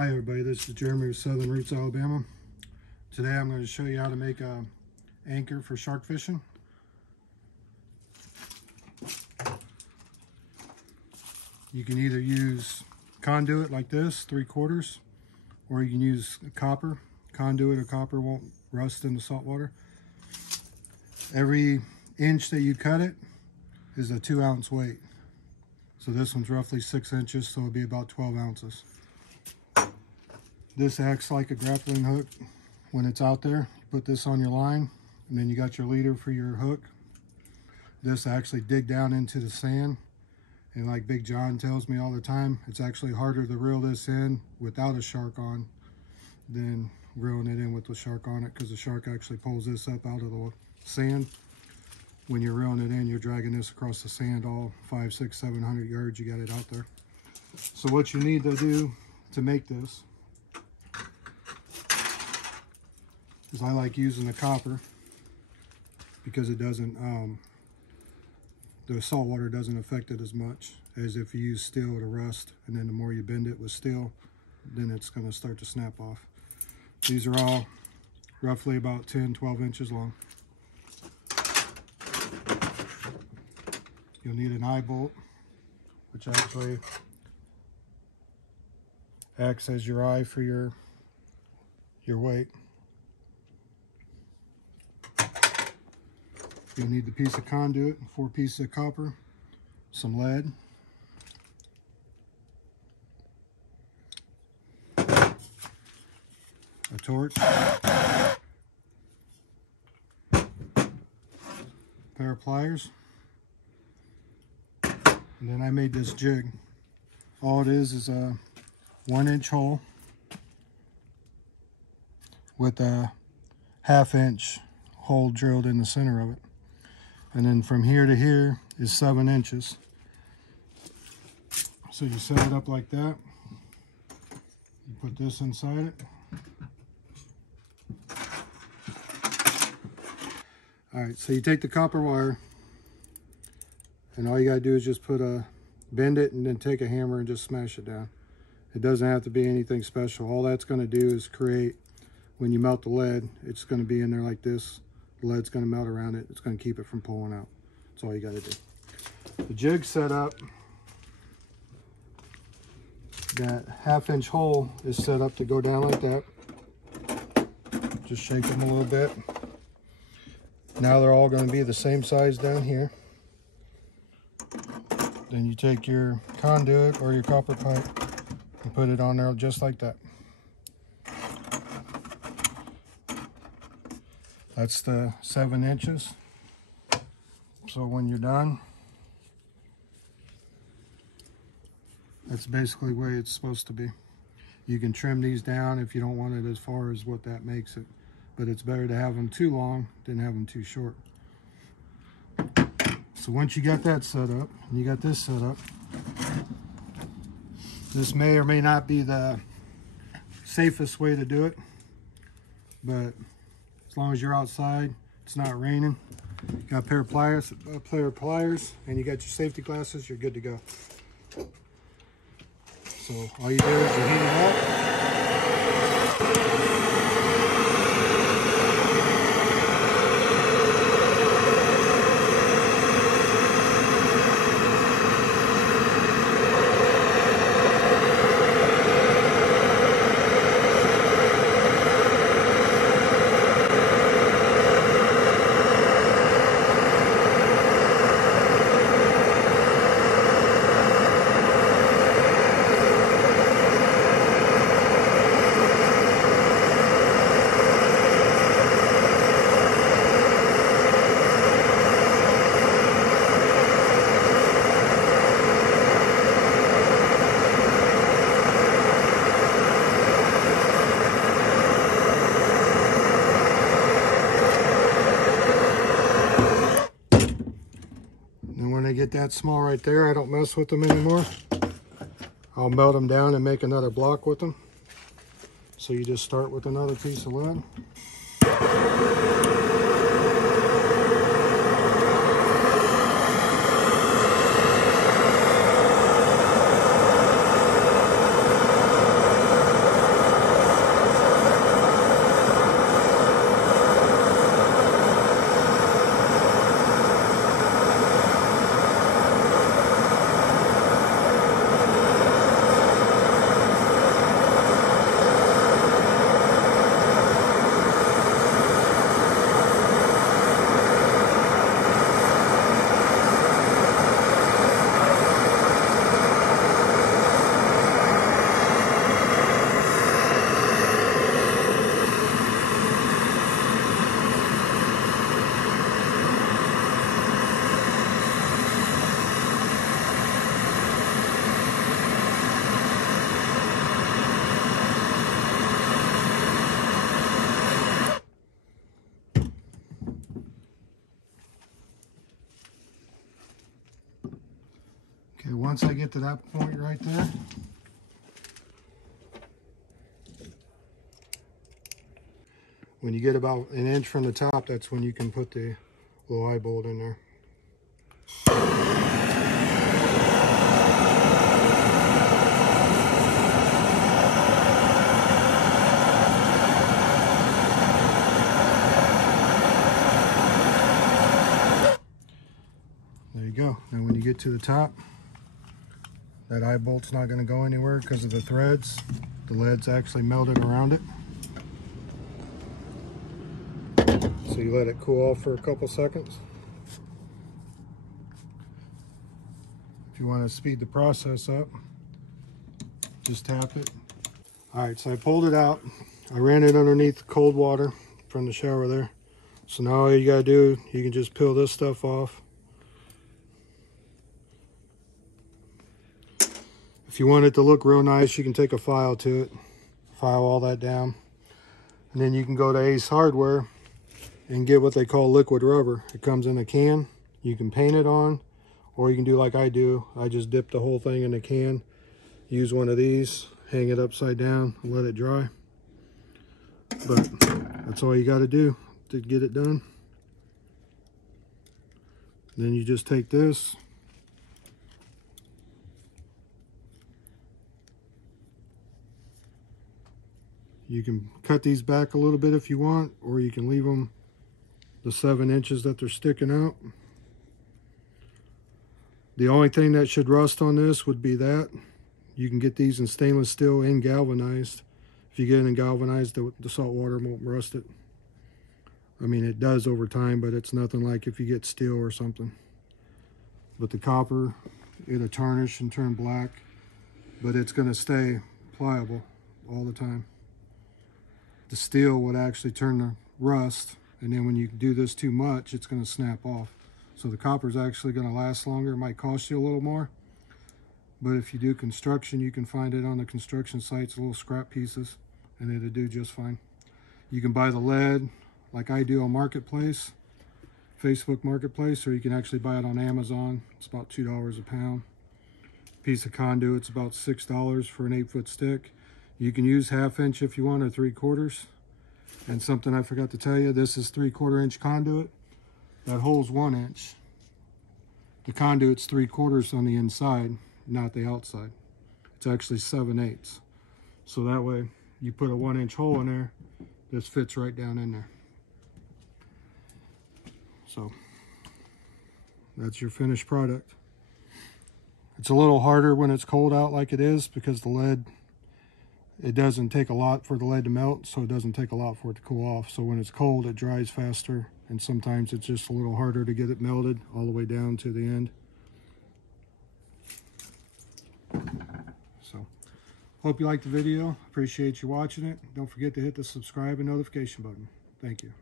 Hi everybody, this is Jeremy with Southern Roots, Alabama. Today I'm going to show you how to make a anchor for shark fishing. You can either use conduit like this, 3/4, or you can use copper. Conduit or copper won't rust in the salt water. Every inch that you cut it is a 2-ounce weight. So this one's roughly 6 inches, so it'll be about 12 ounces. This acts like a grappling hook when it's out there. You put this on your line, and then you got your leader for your hook. This actually dig down into the sand, and like Big John tells me all the time, it's actually harder to reel this in without a shark on than reeling it in with the shark on it, because the shark actually pulls this up out of the sand. When you're reeling it in, you're dragging this across the sand all 500, 600, 700 yards. You got it out there. So what you need to do to make this is, I like using the copper because it doesn't, the salt water doesn't affect it as much as if you use steel to rust, and then the more you bend it with steel, then it's going to start to snap off. These are all roughly about 10, 12 inches long. You'll need an eye bolt, which actually acts as your eye for your weight. You'll need the piece of conduit, 4 pieces of copper, some lead, a torch, a pair of pliers, and then I made this jig. All it is a 1-inch hole with a 1/2 inch hole drilled in the center of it. And then from here to here is 7 inches. So you set it up like that. You put this inside it. All right, so you take the copper wire, and all you gotta do is just bend it, and then take a hammer and just smash it down. It doesn't have to be anything special. All that's gonna do is create, when you melt the lead, it's gonna be in there like this. The lead's going to melt around it. It's going to keep it from pulling out. That's all you got to do. The jig set up, that 1/2 inch hole is set up to go down like that. Just shake them a little bit. Now they're all going to be the same size down here. Then you take your conduit or your copper pipe and put it on there just like that. That's the 7 inches. So when you're done, that's basically the way it's supposed to be. You can trim these down if you don't want it as far as what that makes it, but it's better to have them too long than have them too short. So once you got that set up, and you got this set up, this may or may not be the safest way to do it, but as long as you're outside, it's not raining, you got a pair of pliers, and you got your safety glasses, you're good to go. So all you do is you heat it up. I get that small right there, I don't mess with them anymore. I'll melt them down and make another block with them. So you just start with another piece of lead. Okay, once I get to that point right there, when you get about an inch from the top, that's when you can put the little eye bolt in there. There you go. Now when you get to the top, that eye bolt's not going to go anywhere because of the threads. The lead's actually melted around it. So you let it cool off for a couple seconds. If you want to speed the process up, just tap it. All right, so I pulled it out. I ran it underneath cold water from the shower there. So now all you gotta do, you can just peel this stuff off. If you want it to look real nice, you can take a file to it, file all that down. And then you can go to Ace Hardware and get what they call liquid rubber. It comes in a can. You can paint it on, or you can do like I do. I just dip the whole thing in a can, use one of these, hang it upside down, and let it dry. But that's all you got to do to get it done. Then you just take this, you can cut these back a little bit if you want, or you can leave them the 7 inches that they're sticking out. The only thing that should rust on this would be that. You can get these in stainless steel and galvanized. If you get it in galvanized, the salt water won't rust it. I mean, it does over time, but it's nothing like if you get steel or something. But the copper, it'll tarnish and turn black, but it's going to stay pliable all the time. The steel would actually turn to rust, and then when you do this too much, it's going to snap off. So the copper is actually going to last longer. It might cost you a little more, but if you do construction, you can find it on the construction sites, little scrap pieces, and it'll do just fine. You can buy the lead like I do on Marketplace, Facebook Marketplace, or you can actually buy it on Amazon. It's about $2 a pound. Piece of conduit's about $6 for an 8-foot stick. You can use 1/2 inch if you want, or 3/4. And something I forgot to tell you, this is 3/4 inch conduit. That hole's 1 inch. The conduit's 3/4 on the inside, not the outside. It's actually 7/8. So that way, you put a 1 inch hole in there, this fits right down in there. So that's your finished product. It's a little harder when it's cold out like it is, because the lead, it doesn't take a lot for the lead to melt, so it doesn't take a lot for it to cool off. So when it's cold, it dries faster, and sometimes it's just a little harder to get it melted all the way down to the end. So hope you liked the video. Appreciate you watching it. Don't forget to hit the subscribe and notification button. Thank you.